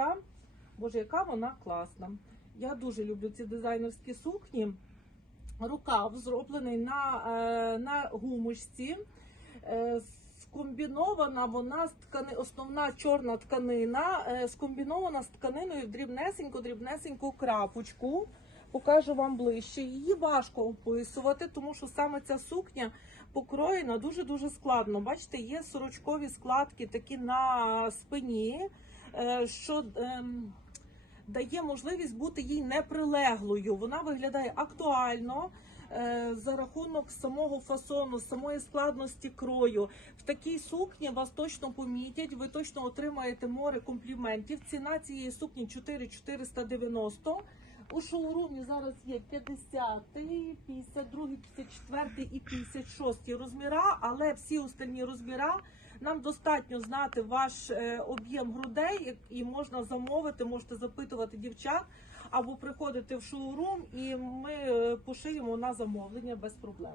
сумочка. Боже, яка вона класна. Я дуже люблю ці дизайнерські сукні. Рукав зроблений на, е, на гумочці. Е, скомбінована вона з ткани, основна чорна тканина, е, скомбінована з тканиною в дрібнесеньку, дрібнесеньку крапочку. Покажу вам ближче. Її важко описувати, тому що саме ця сукня покроєна дуже-дуже складно. Бачите, є сорочкові складки такі на спині, що ем, дає можливість бути їй неприлеглою. Вона виглядає актуально. е, За рахунок самого фасону, самої складності крою, в такій сукні вас точно помітять. Ви точно отримаєте море компліментів. Ціна цієї сукні 4490. У шоурумі зараз є 50, 52, 54 і 56 розміра, але всі остальні розміра нам достатньо знати ваш е, об'єм грудей і можна замовити, можете запитувати дівчат або приходити в шоурум, і ми е, пошиємо на замовлення без проблем.